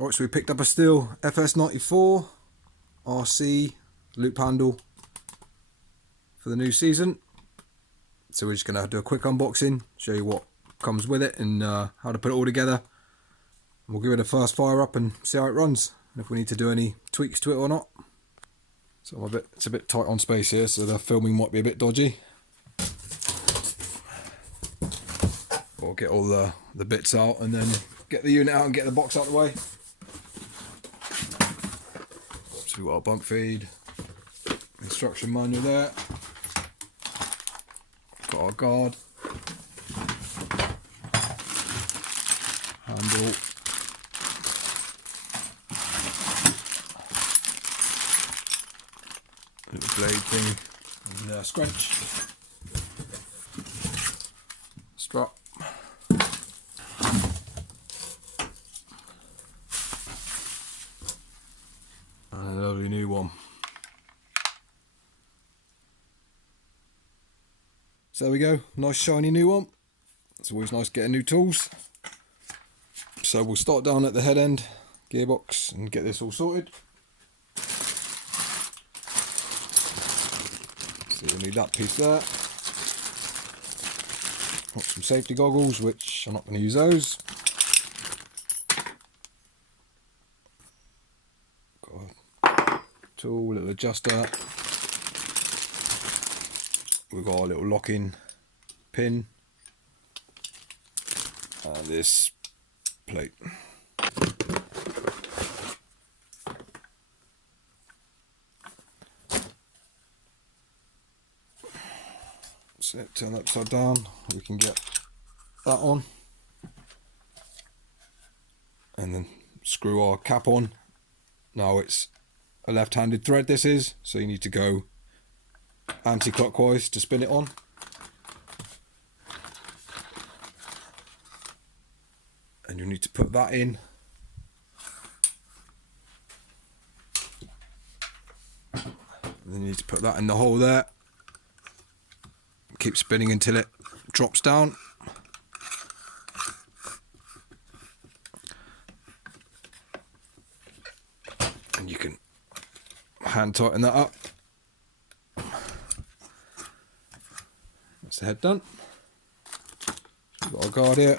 Right, so we picked up a Stihl FS 94 RC loop handle for the new season. So we're just going to do a quick unboxing, show you what comes with it and how to put it all together. And we'll give it a first fire up and see how it runs, and if we need to do any tweaks to it or not. So it's a bit tight on space here, so the filming might be a bit dodgy. We'll get all the bits out and then get the unit out and get the box out of the way. So we've got our bunk feed, instruction manual there, got our guard, handle, little blade thing, and scrunch, strap. And a lovely new one. So there we go, nice shiny new one. It's always nice getting new tools. So we'll start down at the head end gearbox and get this all sorted. So we'll need that piece there. Got some safety goggles, which I'm not going to use those. Tool, little adjuster. We've got our little locking pin and this plate. So turn that upside down, we can get that on and then screw our cap on. Now it's a left-handed thread this is, so you need to go anti-clockwise to spin it on. And you need to put that in. And then you need to put that in the hole there. Keep spinning until it drops down. And you can hand tighten that up. That's the head done. We've got our guard here.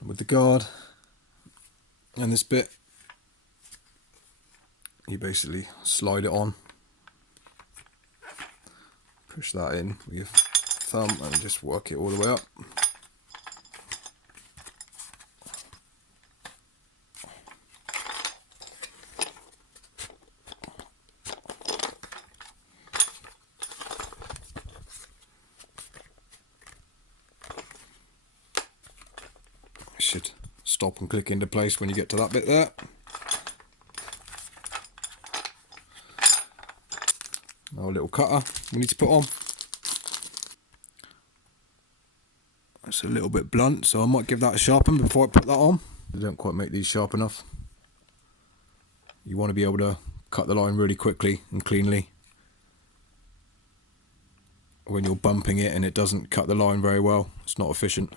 And with the guard and this bit, you basically slide it on. Push that in with your thumb and just work it all the way up. Should stop and click into place when you get to that bit there. Now a little cutter we need to put on. It's a little bit blunt, so I might give that a sharpen before I put that on. I don't quite make these sharp enough. You want to be able to cut the line really quickly and cleanly. When you're bumping it and it doesn't cut the line very well, it's not efficient.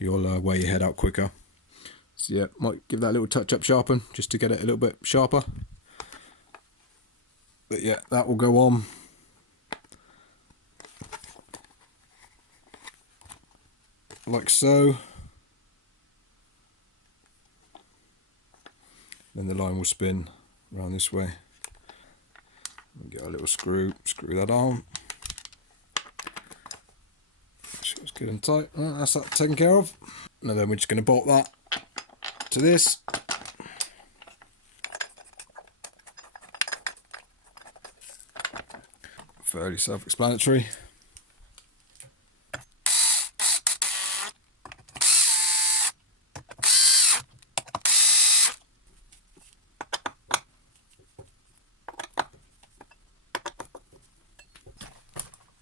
You'll wear your head out quicker. So yeah, might give that a little touch up sharpen just to get it a little bit sharper. But yeah, that will go on. Like so. Then the line will spin around this way. We'll get a little screw that on. So it's good and tight. Right, that's that taken care of. And then we're just going to bolt that to this. Fairly self-explanatory.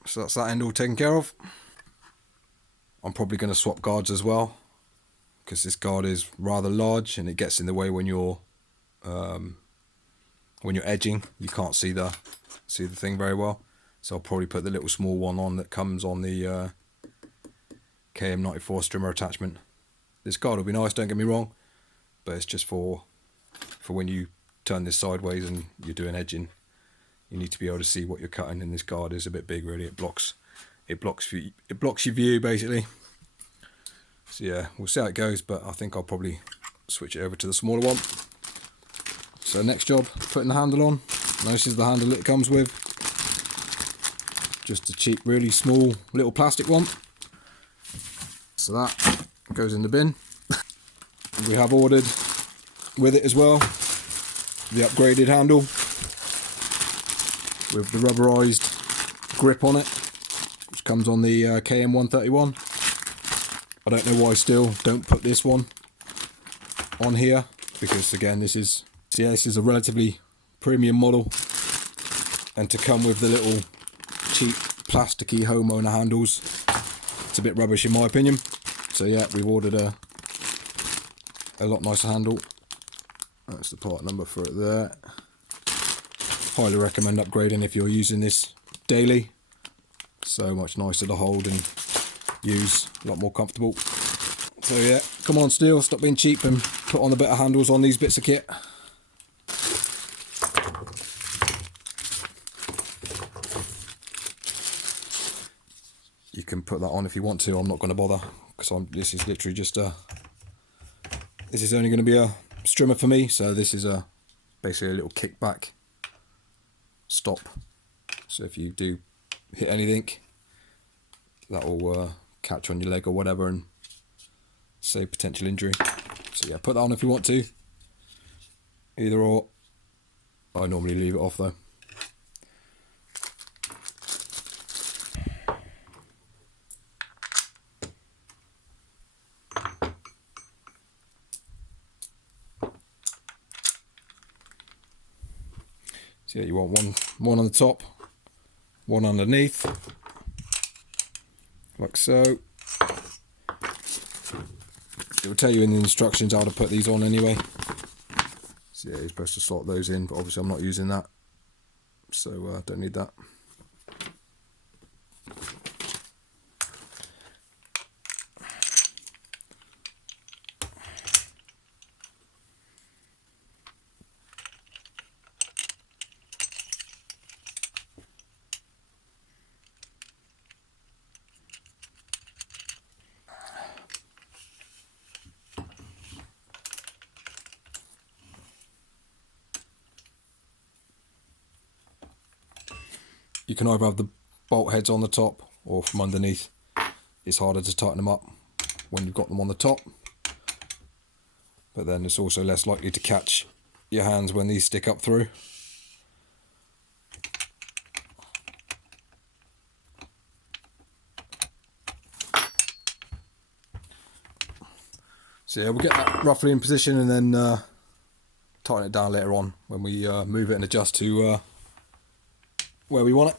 So that's that end all taken care of. I'm probably going to swap guards as well, because this guard is rather large and it gets in the way when you're edging. You can't see the thing very well. So I'll probably put the little small one on that comes on the KM94 strimmer attachment. This guard will be nice, don't get me wrong, but it's just for when you turn this sideways and you're doing edging. You need to be able to see what you're cutting, and this guard is a bit big really. It blocks your view basically. So yeah, we'll see how it goes, but I think I'll probably switch it over to the smaller one. So next job, putting the handle on. Now this is the handle it comes with. Just a cheap, really small little plastic one. So that goes in the bin. We have ordered with it as well the upgraded handle with the rubberized grip on it, which comes on the KM131. I don't know why Stihl don't put this one on here, because again this is a relatively premium model, and to come with the little cheap plasticky homeowner handles, it's a bit rubbish in my opinion. So yeah, we've ordered a lot nicer handle. That's the part number for it there. Highly recommend upgrading if you're using this daily. So much nicer to hold and use, a lot more comfortable. So yeah, come on Stihl, stop being cheap and put on the better handles on these bits of kit. You can put that on if you want to. I'm not going to bother, because this is literally just this is only going to be a strimmer for me. So this is basically a little kickback stop. So if you do hit anything, that will catch on your leg or whatever and save potential injury. So yeah, put that on if you want to. Either or. I normally leave it off though. So yeah, you want one on the top, one underneath, like so. It will tell you in the instructions how to put these on anyway. So yeah, you're supposed to slot those in, but obviously I'm not using that, so don't need that. You can either have the bolt heads on the top or from underneath. It's harder to tighten them up when you've got them on the top, but then it's also less likely to catch your hands when these stick up through. So yeah, we'll get that roughly in position and then tighten it down later on when we move it and adjust to where we want it.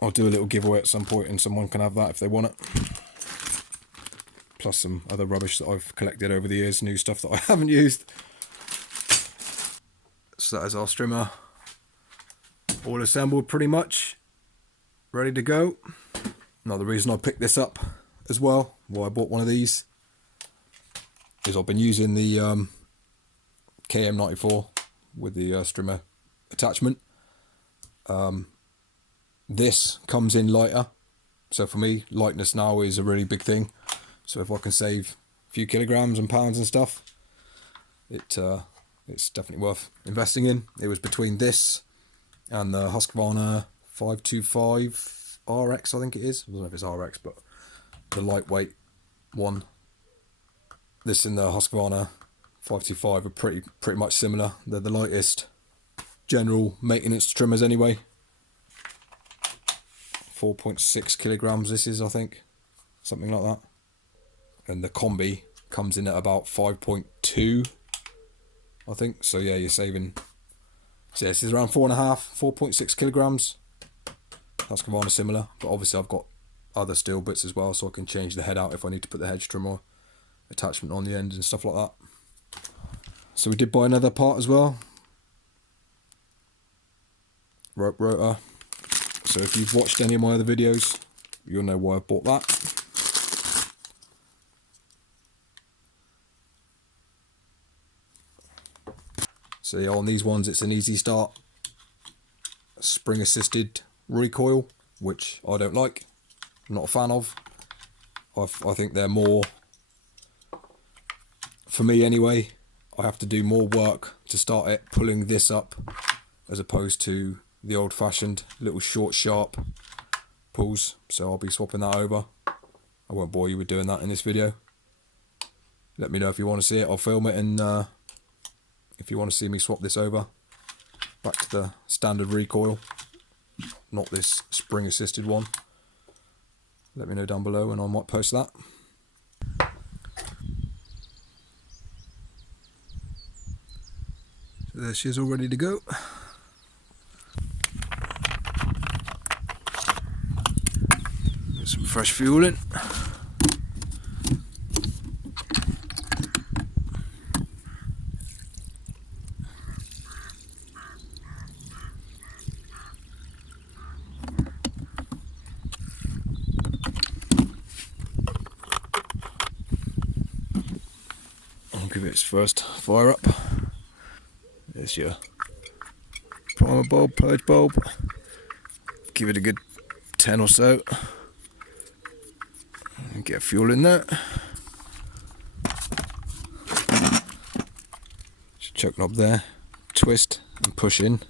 I'll do a little giveaway at some point and someone can have that if they want it. Plus some other rubbish that I've collected over the years, new stuff that I haven't used. So that is our strimmer all assembled pretty much, ready to go. Another reason I picked this up as well, why I bought one of these, is I've been using the KM94 with the strimmer attachment. This comes in lighter, so for me lightness now is a really big thing. So if I can save a few kilograms and pounds and stuff, it's definitely worth investing in. It was between this and the Husqvarna 525 RX, I think it is. I don't know if it's RX, but the lightweight one. This and the Husqvarna 525 are pretty much similar. They're the lightest general maintenance trimmers anyway. 4.6 kilograms this is, I think, something like that. And the combi comes in at about 5.2, I think. So yeah, you're saving. So yeah, this is around 4.6 kilograms. Husqvarna similar, but obviously I've got other Stihl bits as well, so I can change the head out if I need to put the hedge trim or attachment on the end and stuff like that. So we did buy another part as well. rope rotor. So if you've watched any of my other videos, you'll know why I bought that. So yeah, on these ones it's an easy start. Spring assisted recoil, which I don't like. I'm not a fan of. I think they're more, for me anyway, I have to do more work to start it pulling this up as opposed to the old fashioned little short sharp pulls. So I'll be swapping that over. I won't bore you with doing that in this video. Let me know if you want to see it. I'll film it, and if you want to see me swap this over back to the standard recoil, not this spring assisted one, let me know down below and I might post that. So there she is, all ready to go. Get some fresh fuel in. Give it its first fire up. There's your primer bulb, purge bulb. Give it a good 10 or so. And get fuel in there. Choke knob there. Twist and push in.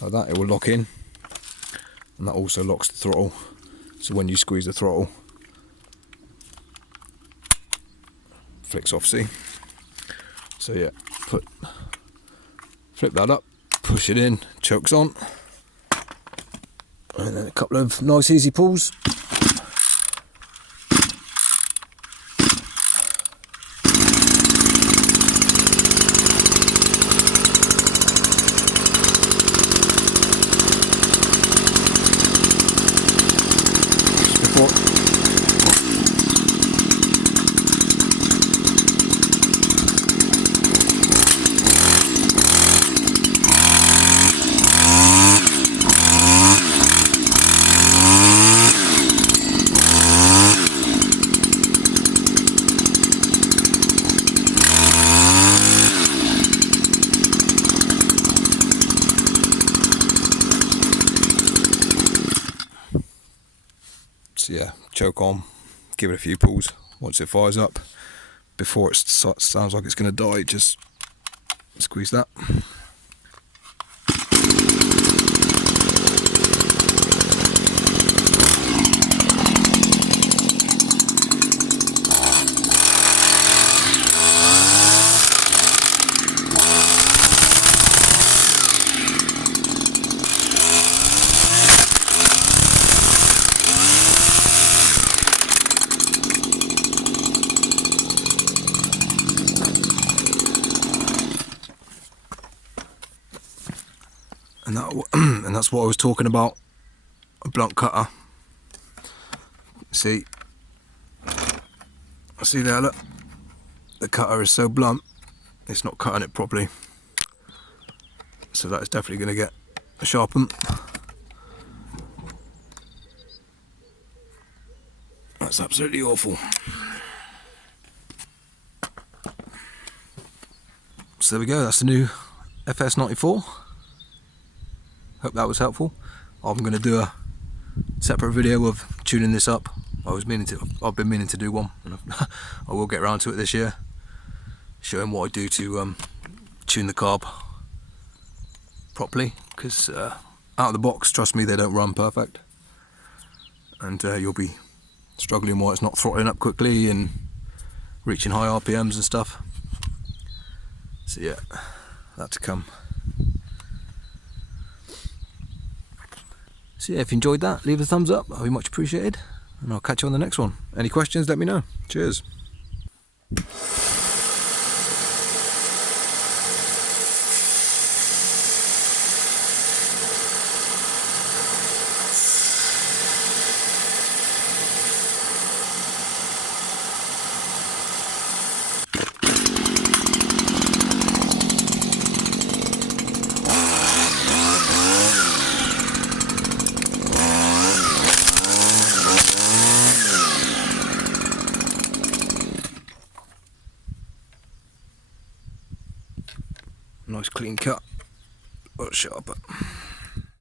Like that, it will lock in. And that also locks the throttle. So when you squeeze the throttle, flicks off, see? So yeah, flip that up, push it in, chokes on, and then a couple of nice easy pulls. So yeah, choke on, give it a few pulls. Once it fires up, before it sounds like it's going to die, just squeeze that. And that's what I was talking about, a blunt cutter. See there, look, the cutter is so blunt, it's not cutting it properly. So that is definitely going to get sharpened. That's absolutely awful. So there we go, that's the new FS94. Hope that was helpful. I'm going to do a separate video of tuning this up. I've been meaning to do one, and I will get around to it this year, showing what I do to tune the carb properly, because out of the box, trust me, they don't run perfect, and you'll be struggling while it's not throttling up quickly and reaching high RPMs and stuff. So yeah, that to come. So yeah, if you enjoyed that, leave a thumbs up, that'll be much appreciated, and I'll catch you on the next one. Any questions, let me know. Cheers. Nice clean cut, but sharper.